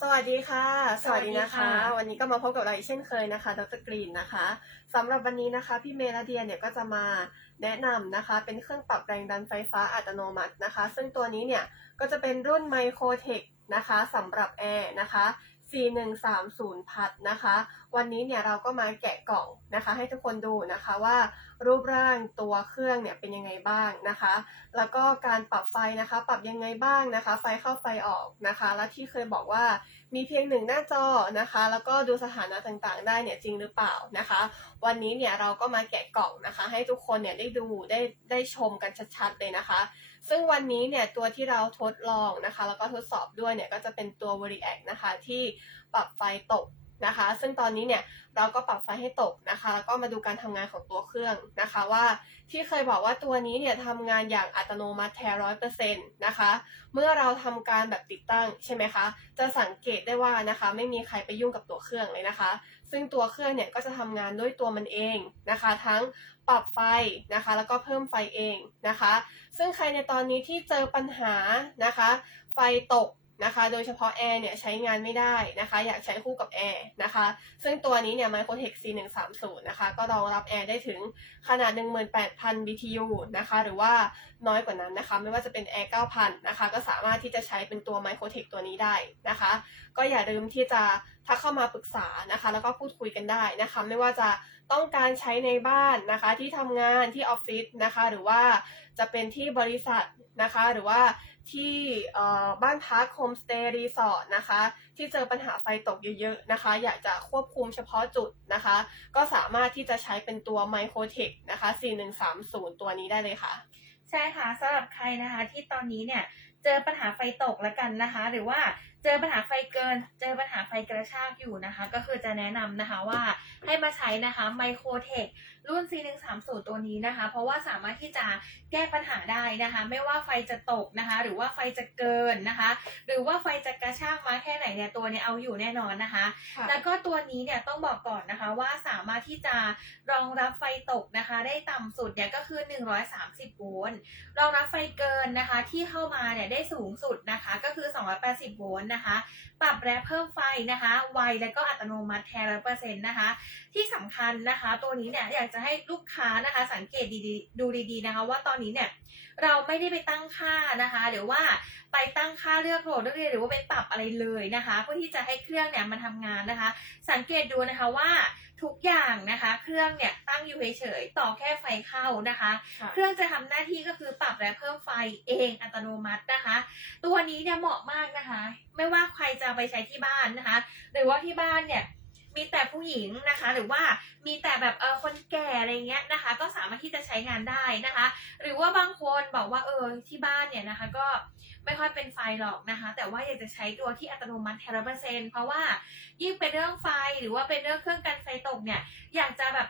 สวัสดีค่ะ สวัสดีนะสวัสดีคะค่ะวันนี้ก็มาพบกับเราอีกเช่นเคยนะคะ ดรกรีนนะคะสำหรับวันนี้นะคะ พี่เมลาเดียเนี่ยก็จะมาแนะนำนะคะ เป็นเครื่องปรับแรงดันไฟฟ้าอัตโนมัตินะคะ ซึ่งตัวนี้เนี่ยก็จะเป็นรุ่น Microtech นะคะสำหรับแอร์นะคะ 4130 พัดนะคะ วันนี้เนี่ยเราก็มาแกะกล่องนะคะ ให้ทุกคนดูนะคะว่ารูปร่างตัวเครื่องเนี่ยเป็นยังไงบ้างนะคะ แล้วก็การปรับไฟนะคะ ปรับยังไงบ้างนะคะ ไฟเข้าไฟออกนะคะ และที่เคยบอกว่า มีเพียงหนึ่งหน้าจอนะคะ แล้วก็ดูสถานะต่างๆ ได้เนี่ยจริงหรือเปล่านะคะ วันนี้เนี่ยเราก็มาแกะกล่องนะคะ ให้ทุกคนเนี่ยได้ดูได้ได้ชมกันชัดๆเลยนะคะ ซึ่งวันนี้เนี่ยตัวที่เราทดลองนะคะ แล้วก็ทดสอบด้วยเนี่ยก็จะเป็นตัว v a r i a c นะคะที่ปรับไฟตก นะคะ ซึ่งตอนนี้เนี่ยเราก็ปรับไฟให้ตกนะคะ แล้วก็มาดูการทำงานของตัวเครื่องนะคะว่าที่เคยบอกว่าตัวนี้เนี่ยทำงานอย่างอัตโนมัติแท้ร้อยเปอร์เซ็นต์นะคะ เมื่อเราทำการแบบติดตั้งใช่ไหมคะ จะสังเกตได้ว่านะคะ ไม่มีใครไปยุ่งกับตัวเครื่องเลยนะคะ ซึ่งตัวเครื่องเนี่ยก็จะทำงานด้วยตัวมันเองนะคะ ทั้งปรับไฟนะคะ แล้วก็เพิ่มไฟเองนะคะ ซึ่งใครในตอนนี้ที่เจอปัญหานะคะ ไฟตก นะคะ โดยเฉพาะแอร์เนี่ยใช้งานไม่ได้นะคะ อยากใช้คู่กับแอร์นะคะ ซึ่งตัวนี้เนี่ย Microtech C130 นะคะ ก็รองรับแอร์ได้ถึงขนาด 18,000 BTU นะคะ หรือว่าน้อยกว่านั้นนะคะ ไม่ว่าจะเป็น Air 9,000 นะคะ ก็สามารถที่จะใช้เป็นตัว Microtech ตัวนี้ได้นะคะ ก็อย่าลืมที่จะ ทักเข้ามาปรึกษานะคะ แล้วก็พูดคุยกันได้นะคะ ไม่ว่าจะต้องการใช้ในบ้านนะคะ ที่ทำงานที่ออฟฟิศนะคะ หรือว่าจะเป็นที่บริษัทนะคะ หรือว่าที่บ้านพักโฮมสเตย์รีสอร์ทนะคะ ที่เจอปัญหาไฟตกเยอะๆนะคะ อยากจะควบคุมเฉพาะจุดนะคะ ก็สามารถที่จะใช้เป็นตัว Microtech นะคะ 4130 ตัวนี้ได้เลยค่ะ ใช่ค่ะสำหรับใครนะคะที่ตอนนี้เนี่ย เจอปัญหาไฟตกแล้วกันนะคะ หรือว่าเจอปัญหาไฟเกิน เจอปัญหาไฟกระชากอยู่นะคะ ก็คือจะแนะนำนะคะว่าให้มาใช้นะคะไมโครเทครุ่น C130 ตัวนี้นะคะ เพราะว่าสามารถที่จะแก้ปัญหาได้นะคะ ไม่ว่าไฟจะตกนะคะ หรือว่าไฟจะเกินนะคะ หรือว่าไฟจะกระชากมาแค่ไหนเนี่ยตัวเนี้เอาอยู่แน่นอนนะคะ แล้วก็ตัวนี้เนี่ยต้องบอกก่อนนะคะว่าสามารถที่จะรองรับไฟตกนะคะ ได้ต่ำสุดเนี่ยก็คือ 130 โวลต์รองรับไฟเกินนะคะที่เข้ามาเนี่ยได้สูงสุดนะคะ ก็คือ 280 โวลต์นะคะ ปรับแรปเพิ่มไฟนะคะ ไวและก็อัตโนมัติแทนร้อยเปอร์เซ็นต์นะคะ ที่สำคัญนะคะ ตัวนี้เนี่ยอยากจะให้ลูกค้านะคะสังเกตดีๆดูดีๆนะคะ ว่าตอนนี้เนี่ย เราไม่ได้ไปตั้งค่านะคะหรือว่าไปตั้งค่าเลือกโหลดเลือกเรียนหรือว่าไปปรับอะไรเลยนะคะ เพื่อที่จะให้เครื่องเนี่ยมันทำงานนะคะ สังเกตดูนะคะว่าทุกอย่างนะคะ เครื่องเนี่ยตั้งอยู่เฉยๆต่อแค่ไฟเข้านะคะค่ะเครื่องจะทำหน้าที่ก็คือปรับและเพิ่มไฟเองอัตโนมัตินะคะ ตัวนี้เนี่ยเหมาะมากนะคะ ไม่ว่าใครจะเอาไปใช้ที่บ้านนะคะ หรือว่าที่บ้านเนี่ย มีแต่ผู้หญิงนะคะ หรือว่ามีแต่แบบเออคนแก่อะไรเงี้ยนะคะ ก็สามารถที่จะใช้งานได้นะคะ หรือว่าบางคนบอกว่าเออที่บ้านเนี่ยนะคะก็ไม่ค่อยเป็นไฟหรอกนะคะ แต่ว่าอยากจะใช้ตัวที่อัตโนมัติแทนร้อยเปอร์เซ็นต์เพราะว่ายิ่งเป็นเรื่องไฟหรือว่าเป็นเรื่องเครื่องกันไฟตกเนี่ยอยากจะแบบ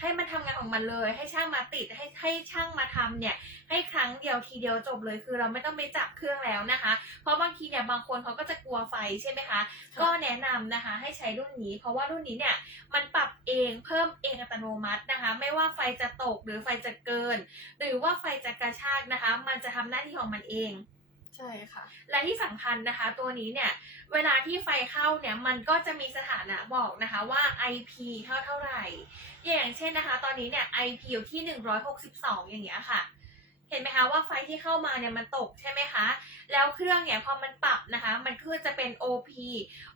ให้มันทำงานของมันเลย ให้ช่างมาติดให้ให้ช่างมาทำเนี่ย ให้ครั้งเดียวทีเดียวจบเลยคือเราไม่ต้องไปจับเครื่องแล้วนะคะ เพราะบางทีเนี่ยบางคนเขาก็จะกลัวไฟใช่ไหมคะ ก็แนะนำนะคะ ให้ใช้รุ่นนี้ เพราะว่ารุ่นนี้เนี่ยมันปรับเองเพิ่มเองอัตโนมัตินะคะ ไม่ว่าไฟจะตกหรือไฟจะเกิน หรือว่าไฟจะกระชากนะคะ มันจะทำหน้าที่ของมันเอง ใช่ค่ะ และที่สำคัญนะคะ ตัวนี้เนี่ย เวลาที่ไฟเข้าเนี่ย มันก็จะมีสถานะบอกนะคะว่า IP เท่าเท่าไหร่ อย่างเช่นนะคะ ตอนนี้เนี่ย IP อยู่ที่ 162 อย่างเงี้ยค่ะ เห็นไหมคะว่าไฟที่เข้ามาเนี่ยมันตกใช่ไหมคะ แล้วเครื่องเนี่ยพอมันปรับนะคะ มันคือจะเป็น OP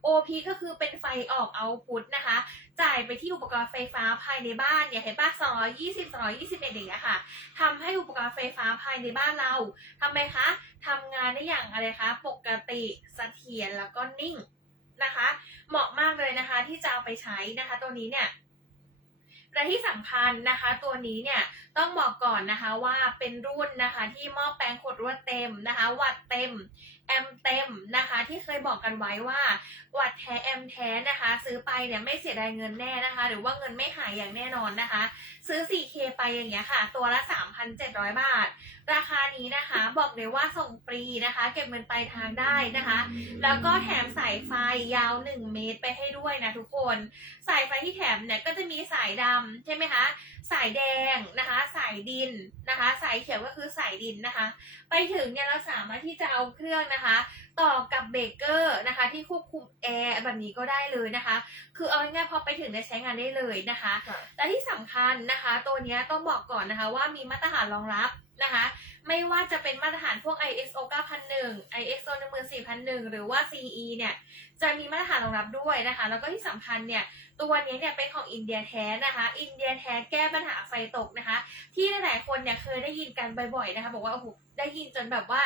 OP ก็คือเป็นไฟออกเอาพุตนะคะ จ่ายไปที่อุปกรณ์ไฟฟ้าภายในบ้านเนี่ยเห็นป่ะ220 221อย่างเงี้ยค่ะทำให้อุปกรณ์ไฟฟ้าภายในบ้านเราทำไมคะทำงานได้อย่างอะไรคะ ปกติเสถียรแล้วก็นิ่งนะคะ เหมาะมากเลยนะคะที่จะเอาไปใช้นะคะ ตัวนี้เนี่ย และที่สำคัญนะคะ ตัวนี้เนี่ยต้องบอกก่อนนะคะว่าเป็นรุ่นนะคะที่หม้อแปลงขดรวดเต็มนะคะ วัดเต็ม แอมเต็มนะคะ ที่เคยบอกกันไว้ว่าวัดแท้แอมแท้นะคะ ซื้อไปเนี่ยไม่เสียดายเงินแน่นะคะ หรือว่าเงินไม่หายอย่างแน่นอนนะคะ ซื้อ 4K ไปอย่างเงี้ยค่ะ ตัวละ 3,700 บาท ราคานี้นะคะ บอกเลยว่าส่งฟรีนะคะ เก็บเงินปลายทางได้นะคะ แล้วก็แถมสายไฟยาว 1 เมตรไปให้ด้วยนะทุกคน สายไฟที่แถมเนี่ยก็จะมีสายดำใช่ไหมคะสายแดงนะคะ สายดินนะคะ สายเขียวก็คือสายดินนะคะ ไปถึงเนี่ยเราสามารถที่จะเอาเครื่องนะคะนะคะ ต่อกับเบรกเกอร์นะคะ ที่ควบคุมแอร์แบบนี้ก็ได้เลยนะคะ คือเอาง่ายๆพอไปถึงเนี่ยใช้งานได้เลยนะคะค่ะและที่สำคัญนะคะ ตัวเนี้ยต้องบอกก่อนนะคะว่ามีมาตรฐานรองรับนะคะ ไม่ว่าจะเป็นมาตรฐานพวก ISO 9001 ISO 14001 หรือว่า CE เนี่ย จะมีมาตรฐานรองรับด้วยนะคะ แล้วก็ที่สำคัญเนี่ย ตัวเนี้ยเนี่ยเป็นของอินเดียแท้นะคะ อินเดียแท้แก้ปัญหาไฟตกนะคะ ที่หลายๆคนเนี่ยเคยได้ยินกันบ่อยๆนะคะ บอกว่าโอ้โหได้ยินจนแบบว่า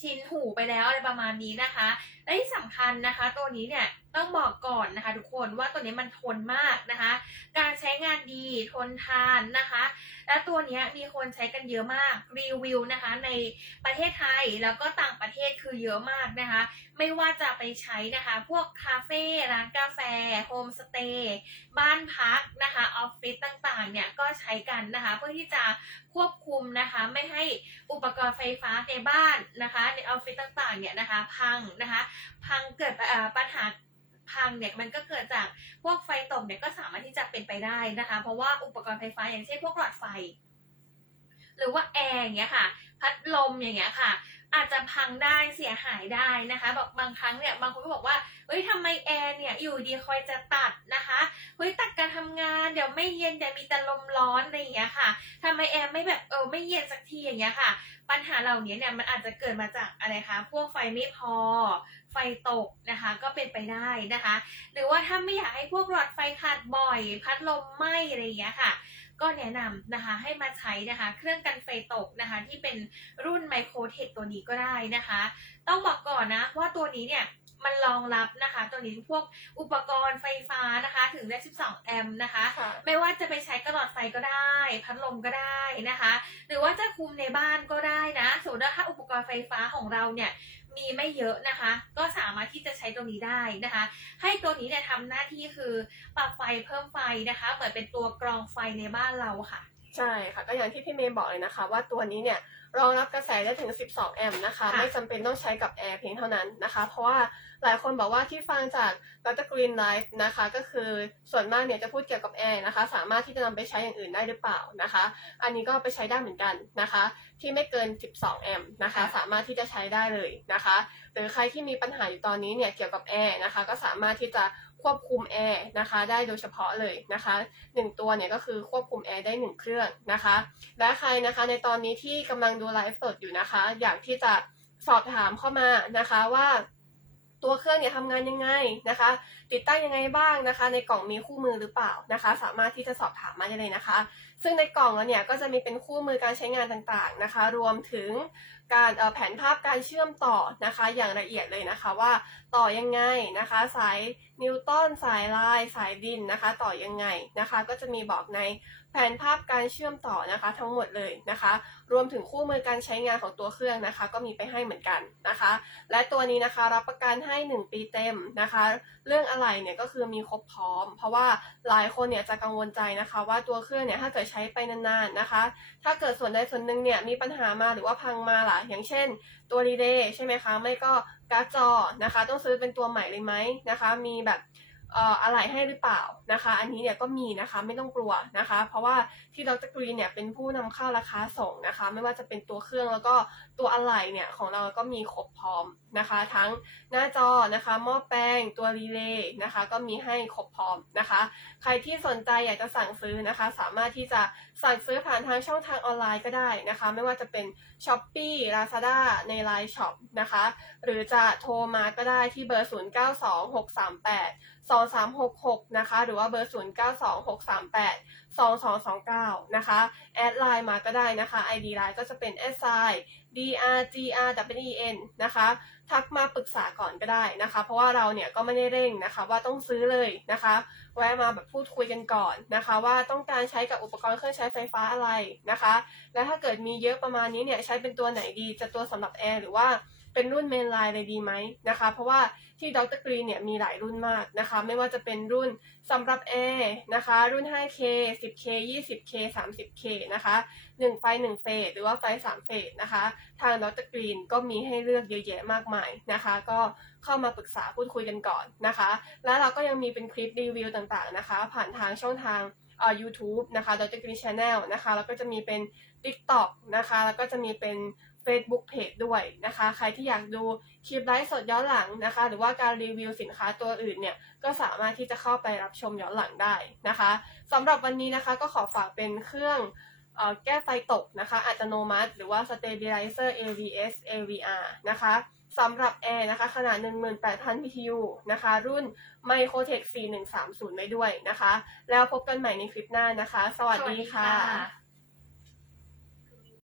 ชินหูไปแล้วอะไรประมาณนี้นะคะ และที่สำคัญนะคะตัวนี้เนี่ยต้องบอกก่อนนะคะ ทุกคนว่าตัวนี้มันทนมากนะคะ การใช้งานดีทนทานนะคะ และตัวนี้มีคนใช้กันเยอะมากรีวิวนะคะในประเทศไทยแล้วก็ต่างประเทศคือเยอะมากนะคะ ไม่ว่าจะไปใช้นะคะ พวกคาเฟ่ร้านกาแฟโฮมสเตย์บ้านพักนะคะออฟฟิศต่างๆเนี่ยก็ใช้กันนะคะ เพื่อที่จะควบคุมนะคะ ไม่ให้อุปกรณ์ไฟฟ้าในบ้านนะคะ ในออฟฟิศต่างๆเนี่ยนะคะ พังนะคะพังเกิดปัญหาพังเนี่ยมันก็เกิดจากพวกไฟตกเนี่ยก็สามารถที่จะเป็นไปได้นะคะ เพราะว่าอุปกรณ์ไฟฟ้าอย่างเช่นพวกหลอดไฟ หรือว่าแอร์อย่างเงี้ยค่ะ พัดลมอย่างเงี้ยค่ะอาจจะพังได้เสียหายได้นะคะแบบบางครั้งเนี่ยบางคนก็บอกว่าเฮ้ยทำไมแอร์เนี่ยอยู่ดีคอยจะตัดนะคะเฮ้ยตัดการทำงานเดี๋ยวไม่เย็นเดี๋ยวมีแต่ลมร้อนอะไรอย่างเงี้ยค่ะทำไมแอร์ไม่แบบเออไม่เย็นสักทีอย่างเงี้ยค่ะ ปัญหาเหล่านี้เนี่ยมันอาจจะเกิดมาจากอะไรคะพวกไฟไม่พอ ไฟตกนะคะก็เป็นไปได้นะคะ หรือว่าถ้าไม่อยากให้พวกหลอดไฟขาดบ่อย พัดลมไหม้อะไรอย่างเงี้ยค่ะ ก็แนะนำนะคะให้มาใช้นะคะ เครื่องกันไฟตกนะคะ ที่เป็นรุ่นไมโครเทคตัวนี้ก็ได้นะคะ ต้องบอกก่อนนะว่าตัวนี้เนี่ยมันรองรับนะคะ ตัวนี้พวกอุปกรณ์ไฟฟ้านะคะถึงได้ 12 แอมป์นะคะค่ะไม่ว่าจะไปใช้กระหลอดไฟก็ได้ พัดลมก็ได้นะคะ หรือว่าจะคุมในบ้านก็ได้นะสมมติว่าถ้าอุปกรณ์ไฟฟ้าของเราเนี่ย มีไม่เยอะนะคะ ก็สามารถที่จะใช้ตัวนี้ได้นะคะ ให้ตัวนี้เนี่ยทำหน้าที่คือปรับไฟเพิ่มไฟนะคะ เหมือนเป็นตัวกรองไฟในบ้านเราค่ะ ใช่ค่ะก็อย่างที่พี่เมย์บอกเลยนะคะ ว่าตัวนี้เนี่ยรองรับกระแสได้ถึง 12 แอมป์นะคะค่ะไม่จำเป็นต้องใช้กับแอร์เพียงเท่านั้นนะคะ เพราะว่าหลายคนบอกว่าที่ฟังจากดรกรีนไลฟ์นะคะ ก็คือส่วนมากเนี่ยจะพูดเกี่ยวกับแอร์นะคะ สามารถที่จะนำไปใช้อย่างอื่นได้หรือเปล่านะคะ อันนี้ก็ไปใช้ได้เหมือนกันนะคะ ที่ไม่เกิน 12 แอมป์นะคะค่ะสามารถที่จะใช้ได้เลยนะคะ หรือใครที่มีปัญหาอยู่ตอนนี้เนี่ยเกี่ยวกับแอร์นะคะ ก็สามารถที่จะ ควบคุมแอร์นะคะได้โดยเฉพาะเลยนะคะหนึ่งตัวเนี่ยก็คือควบคุมแอร์ได้หนึ่งเครื่องนะคะ และใครนะคะในตอนนี้ที่กำลังดูไลฟ์สดอยู่นะคะ อยากที่จะสอบถามเข้ามานะคะว่า ตัวเครื่องเนี่ยทำงานยังไงนะคะ ติดตั้งยังไงบ้างนะคะ ในกล่องมีคู่มือหรือเปล่านะคะ สามารถที่จะสอบถามมาได้เลยนะคะ ซึ่งในกล่องแล้วเนี่ยก็จะมีเป็นคู่มือการใช้งานต่างๆนะคะ รวมถึงการแผนภาพการเชื่อมต่อนะคะ อย่างละเอียดเลยนะคะว่าต่อยังไงนะคะ สายนิวตันสายลายสายดินนะคะ ต่อยังไงนะคะ ก็จะมีบอกใน แผนภาพการเชื่อมต่อนะคะทั้งหมดเลยนะคะ รวมถึงคู่มือการใช้งานของตัวเครื่องนะคะ ก็มีไปให้เหมือนกันนะคะ และตัวนี้นะคะรับประกันให้ 1 ปีเต็มนะคะ เรื่องอะไรเนี่ยก็คือมีครบพร้อม เพราะว่าหลายคนเนี่ยจะกังวลใจนะคะ ว่าตัวเครื่องเนี่ยถ้าเกิดใช้ไปนานๆนะคะ ถ้าเกิดส่วนใดส่วนหนึ่งเนี่ยมีปัญหามาหรือว่าพังมาล่ะอย่างเช่น ตัวรีเลย์ใช่ไหมคะไม่ก็การ์ดจอนะคะ ต้องซื้อเป็นตัวใหม่เลยไหมนะคะ มีแบบ อะไรให้หรือเปล่านะคะ อันนี้เนี่ยก็มีนะคะไม่ต้องกลัวนะคะ เพราะว่าที่ดรกรีนเนี่ยเป็นผู้นำเข้าราคาส่งนะคะ ไม่ว่าจะเป็นตัวเครื่องแล้วก็ตัวอะไหล่เนี่ยของเราก็มีครบพร้อมนะคะ ทั้งหน้าจอนะคะหม้อแปลงตัวรีเลย์นะคะ ก็มีให้ครบพร้อมนะคะ ใครที่สนใจอยากจะสั่งซื้อนะคะ สามารถที่จะสั่งซื้อผ่านทางช่องทางออนไลน์ก็ได้นะคะ ไม่ว่าจะเป็น s h อ p e e Lazada ใน Line Shop นะคะ หรือจะโทรมาก็ได้ที่เบอร์ 092638 2366 นะคะ หรือว่าเบอร์ 092638 2229 นะคะ แอดไลน์มาก็ได้นะคะ ID ไลน์ก็จะเป็น s i d r g r w e n นะคะ ทักมาปรึกษาก่อนก็ได้นะคะ เพราะว่าเราเนี่ยก็ไม่ได้เร่งนะคะ ว่าต้องซื้อเลยนะคะ แวะมาแบบพูดคุยกันก่อนนะคะ ว่าต้องการใช้กับอุปกรณ์เครื่องใช้ไฟฟ้าอะไรนะคะ และถ้าเกิดมีเยอะประมาณนี้เนี่ยใช้เป็นตัวไหนดีจะตัวสำหรับแอร์หรือว่า เป็นรุ่นเมนไลน์เลยดีไหมนะคะ เพราะว่าที่ดรกรีนเนี่ยมีหลายรุ่นมากนะคะ ไม่ว่าจะเป็นรุ่นสำหรับแอนะคะ รุ่น 5K 10K 20K 30K นะคะ1ไฟ1เฟสหรือว่าไฟ3เฟสนะคะ ทางดรกรีนก็มีให้เลือกเยอะแยะมากมายนะคะ ก็เข้ามาปรึกษาพูดคุยกันก่อนนะคะ แล้วเราก็ยังมีเป็นคลิปรีวิวต่างๆนะคะ ผ่านทางช่องทางเอ่อ YouTube นะคะ Dr. Green Channel นะคะ แล้วก็จะมีเป็น TikTok นะคะ แล้วก็จะมีเป็น Facebook Page ด้วยนะคะ ใครที่อยากดูคลิปไลฟ์สดย้อนหลังนะคะ หรือว่าการรีวิวสินค้าตัวอื่นเนี่ย ก็สามารถที่จะเข้าไปรับชมย้อนหลังได้นะคะสำหรับวันนี้นะคะก็ขอฝากเป็นเครื่องแก้ไฟตกนะคะ อัตโนมัติ หรือว่า Stabilizer AVS AVR นะคะสำหรับแอร์นะคะขนาด 18,000 BTU นะคะ รุ่น Microtech 4130 ไว้ด้วยนะคะ แล้วพบกันใหม่ในคลิปหน้านะคะ สวัสดีค่ะ